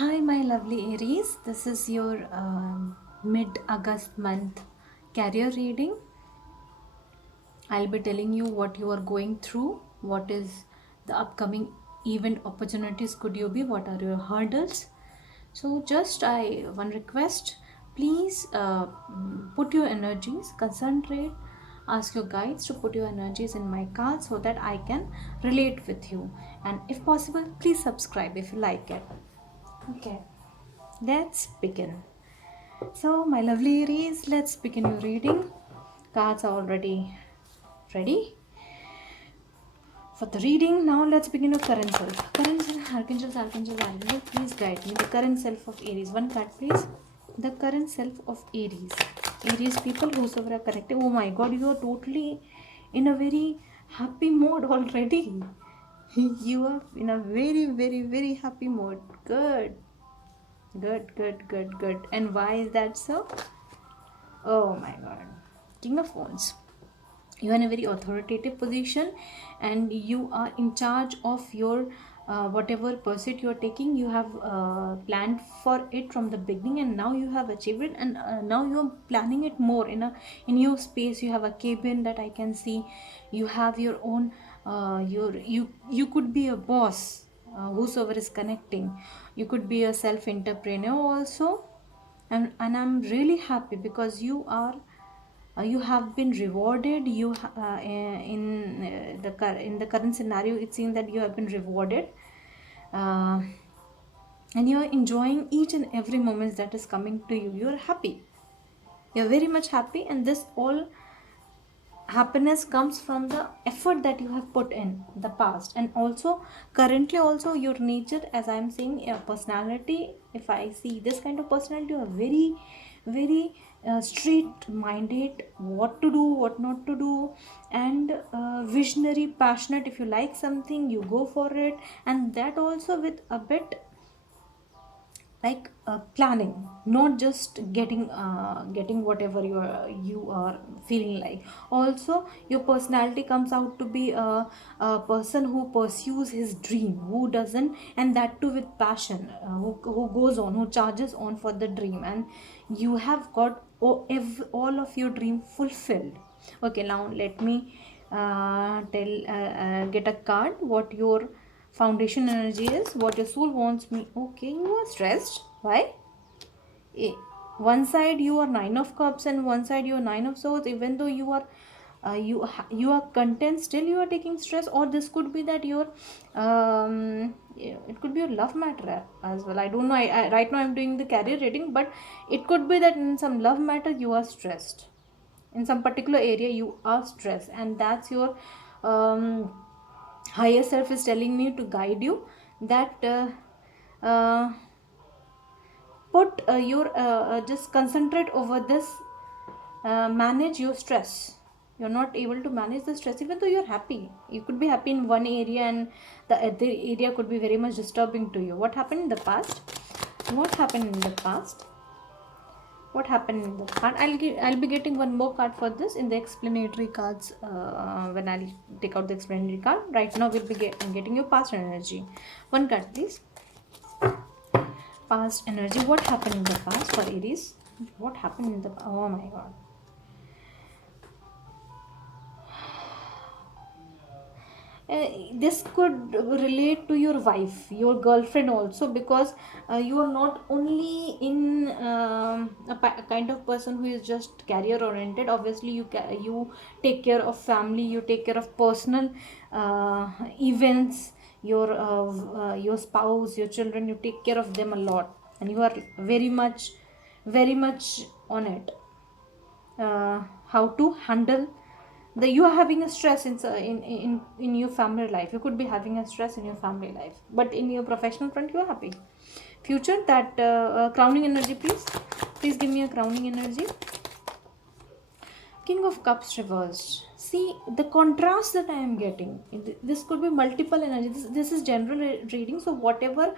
Hi, my lovely Aries. This is your mid August month career reading. I'll be telling you what you are going through, what is the upcoming event opportunities could you be, what are your hurdles. So, just I one request, please put your energies, concentrate, ask your guides to put your energies in my cards so that I can relate with you. And if possible, please subscribe if you like it. Okay, let's begin. So, my lovely Aries, let's begin your reading. Cards are already ready for the reading. Now, let's begin your current self. Current self, Archangels, please guide me. The current self of Aries. One card, please. The current self of Aries. Aries people, whosoever are connected. Oh my God, you are totally in a very happy mode already. You are in a very, very, very happy mode. Good. Good. And why is that so? Oh my God. King of Wands. You are in a very authoritative position and you are in charge of your whatever pursuit you are taking. You have planned for it from the beginning and now you have achieved it, and now you are planning it more in your space. You have a cabin that I can see. You have your own you could be a boss, whosoever is connecting. You could be a self entrepreneur also, and I'm really happy because you have been rewarded. In the current scenario, it seems that you have been rewarded, uh, and you are enjoying each and every moment that is coming to you. You are happy. You are very much happy, and this all happiness comes from the effort that you have put in the past, and also currently also your nature, as I am saying, your personality. If I see this kind of personality, you are very straight minded, what to do, what not to do, and visionary, passionate. If you like something, you go for it, and that also with a bit like planning, not just getting whatever you are feeling like. Also your personality comes out to be a person who pursues his dream, who doesn't, and that too with passion, who goes on, who charges on for the dream, and you have got all of your dream fulfilled. Okay, now let me get a card what your foundation energy is, what your soul wants me. Okay, you are stressed. Why? Eh, one side you are nine of cups and one side you are nine of swords. Even though you are you are content, still you are taking stress. Or this could be that your it could be your love matter as well. I don't know. Right now I'm doing the career rating, but it could be that in some love matter you are stressed, in some particular area you are stressed, and that's your um, higher self is telling me to guide you that uh, put your just concentrate over this, manage your stress. You're not able to manage the stress even though you're happy. You could be happy in one area and the other area could be very much disturbing to you. What happened in the past? What happened in the past? What happened in the card? I'll be getting one more card for this in the explanatory cards, when I'll take out the explanatory card. Right now we'll be getting your past energy. One card please. Past energy. What happened in the past for Aries? What happened in the, oh my God. This could relate to your wife, your girlfriend also, because you are not only in a kind of person who is just career oriented. Obviously you take care of family, you take care of personal events, your spouse, your children, you take care of them a lot, and you are very much on it, how to handle the, you are having a stress in your family life. You could be having a stress in your family life, but in your professional front you are happy. Future, that crowning energy please give me a crowning energy. King of Cups reversed. See the contrast that I am getting. This could be multiple energy. This is general reading, so whatever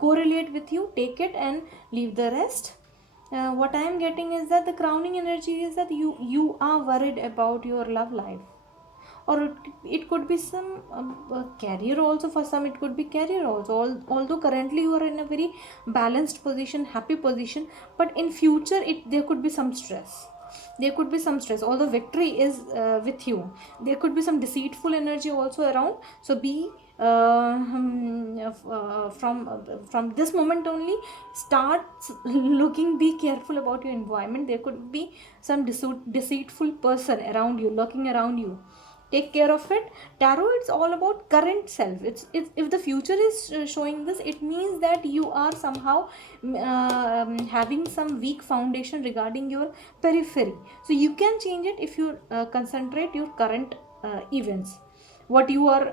correlate with you, take it and leave the rest. What I am getting is that the crowning energy is that you are worried about your love life. or it could be some career also. For some it could be career also. Although currently you are in a very balanced position, happy position, but in future there could be some stress. There could be some stress, although victory is with you. There could be some deceitful energy also around. So be from this moment only, start looking, be careful about your environment. There could be some deceitful person around you, lurking around you. Take care of it. Tarot, it's all about current self. It's if the future is showing this, it means that you are somehow having some weak foundation regarding your periphery. So you can change it if you concentrate your current events, what you are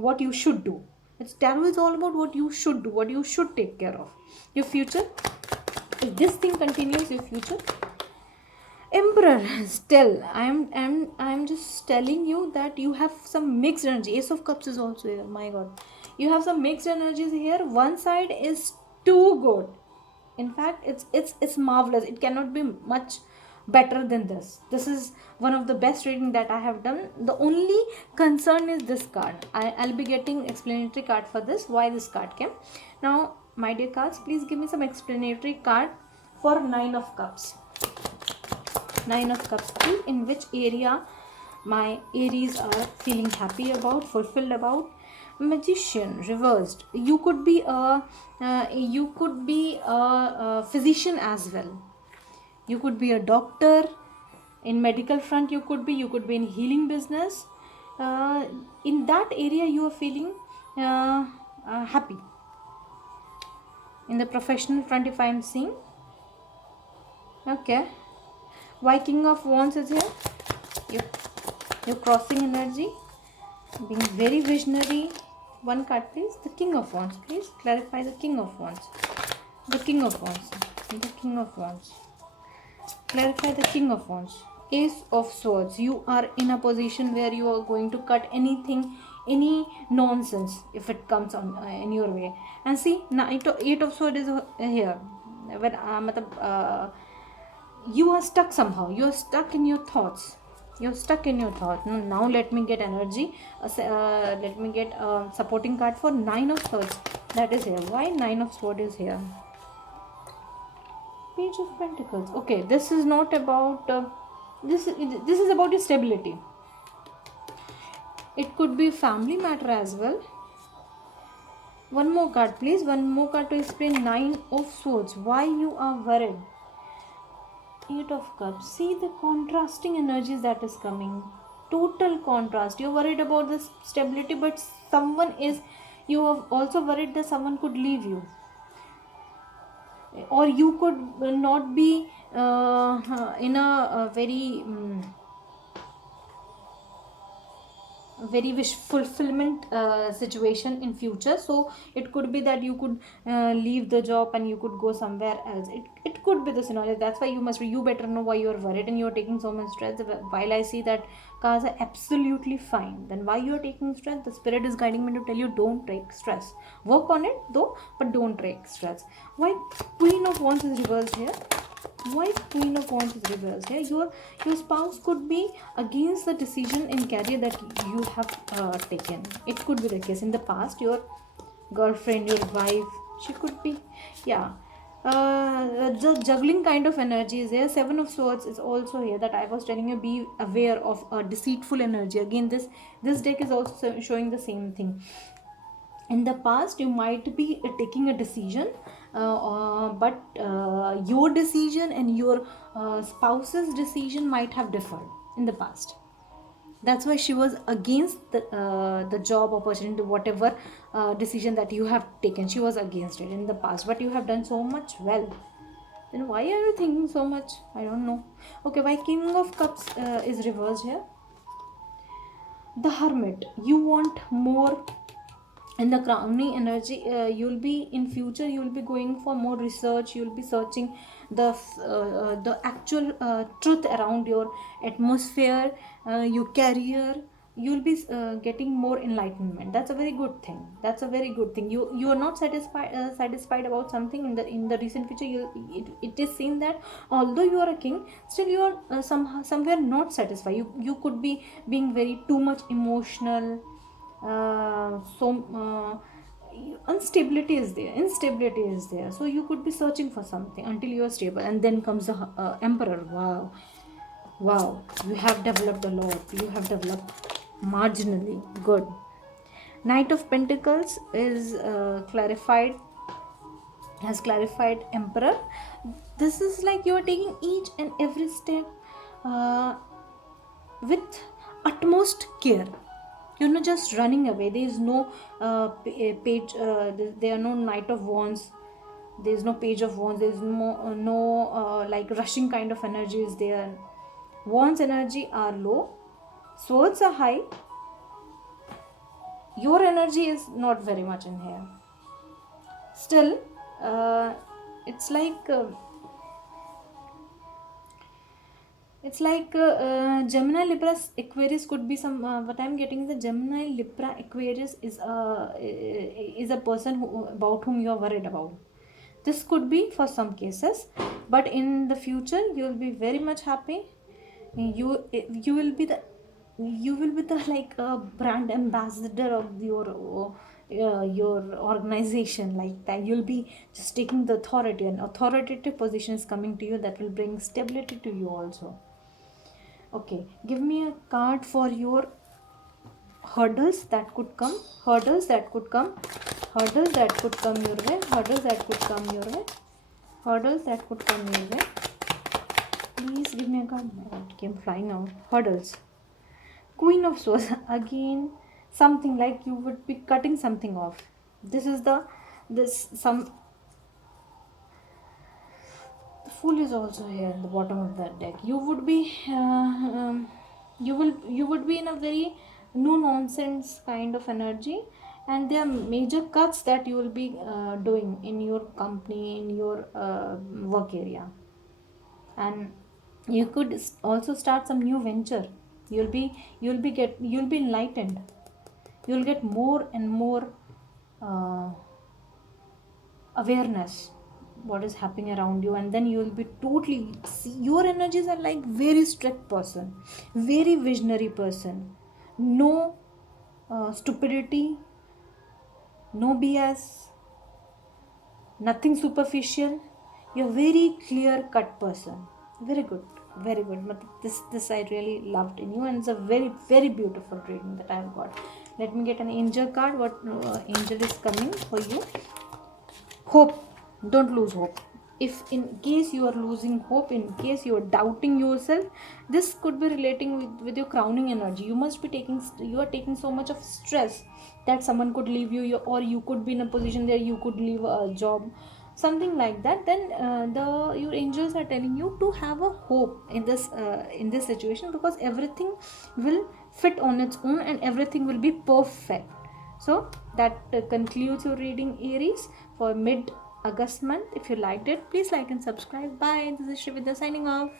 what you should do. It's tarot is all about what you should do, what you should take care of. Your future, if this thing continues, your future. Emperor, still I'm just telling you that you have some mixed energy. Ace of Cups is also here. My god, you have some mixed energies here. One side is too good. In fact, it's marvelous. It cannot be much better than this. This is one of the best reading that I have done. The only concern is this card. I'll be getting explanatory card for this, why this card came. Now my dear cards, please give me some explanatory card for Nine of Cups. Nine of Cups, in which area my Aries are feeling happy about, fulfilled about. Magician reversed. You could be a physician as well. You could be a doctor. In medical front you could be in healing business. In that area you are feeling happy. In the professional front, if I am seeing, okay. Why King of Wands is here? You're crossing energy, being very visionary. One card please. The King of Wands, please clarify the King of Wands. The King of Wands. The King of Wands. Clarify the King of Wands. Ace of Swords. You are in a position where you are going to cut anything, any nonsense if it comes on in your way. And see, Eight of Swords is here. When you are stuck somehow. You are stuck in your thoughts. You're stuck in your thought. Now let me get energy. Let me get a supporting card for Nine of Swords. That is here. Why Nine of Swords is here? Page of Pentacles. Okay, this is not about this is about your stability. It could be family matter as well. One more card please. One more card to explain Nine of Swords. Why you are worried? Eight of Cups. See the contrasting energies that is coming. Total contrast. You're worried about the stability, but you are also worried that someone could leave you, or you could not be in a very wish fulfillment situation in future. So it could be that you could leave the job and you could go somewhere else. It could be the scenario. That's why you better know why you're worried and you're taking so much stress. While I see that cards are absolutely fine, then why you're taking stress? The spirit is guiding me to tell you, don't take stress. Work on it though, but don't take stress. Why Queen of Wands is reversed here? Why Queen of Wands is reversed here? Your spouse could be against the decision in career that you have taken. It could be the case in the past. Your girlfriend, your wife, she could be, yeah. The juggling kind of energy is there. Seven of Swords is also here, that I was telling you, be aware of a deceitful energy. Again, this deck is also showing the same thing. In the past you might be taking a decision, but your decision and your spouse's decision might have differed in the past. That's why she was against the job opportunity, whatever decision that you have taken. She was against it in the past, but you have done so much well. Then why are you thinking so much? I don't know. Okay, why King of Cups is reversed here? The Hermit. You want more. In the crowning energy, you'll be in future, you'll be going for more research. You'll be searching the actual truth around your atmosphere, your career, you'll be getting more enlightenment. That's a very good thing. That's a very good thing. You are not satisfied about something in the recent future. It is seen that although you are a king, still you are somewhere not satisfied. You could be being very too much emotional. Instability is there, so you could be searching for something until you are stable, and then comes the emperor. Wow, you have developed a lot. You have developed marginally. Good. Knight of Pentacles is has clarified Emperor. This is like you are taking each and every step with utmost care. You're not just running away. There is no page. There are no Knight of Wands. There is no Page of Wands. There is no like rushing kind of energy is there. Wands energy are low, swords are high. Your energy is not very much in here. Still, it's like Gemini, Libra, Aquarius could be some. What I'm getting is the Gemini, Libra, Aquarius is a person about whom you are worried about. This could be for some cases, but in the future you will be very much happy. You will be the like a brand ambassador of your organization, like that. You'll be just taking the authority, and authoritative position is coming to you that will bring stability to you also. Okay, give me a card for your hurdles that could come. Hurdles that could come your way. Hurdles that could come your way. Hurdles that could come your way. Please give me a card. It came flying out. Hurdles. Queen of Swords. Again, something like you would be cutting something off. This is the Fool is also here at the bottom of that deck. You would be you would be in a very no nonsense kind of energy, and there are major cuts that you will be doing in your company, in your work area, and you could also start some new venture. You'll be enlightened. You'll get more and more awareness what is happening around you, and then you will be totally your energies are like very strict person, very visionary person. No stupidity, no BS, nothing superficial. You're very clear cut person. Very good, very good. But this I really loved in you, and it's a very, very beautiful reading that I've got. Let me get an angel card. What angel is coming for you? Hope. Don't lose hope. If in case you are losing hope, in case you are doubting yourself, this could be relating with your crowning energy. You are taking so much of stress that someone could leave you, or you could be in a position where you could leave a job, something like that. Then your angels are telling you to have a hope in this situation, because everything will fit on its own and everything will be perfect. So that concludes your reading, Aries, for mid August month. If you liked it, please like and subscribe. Bye. This is Shrividya signing off.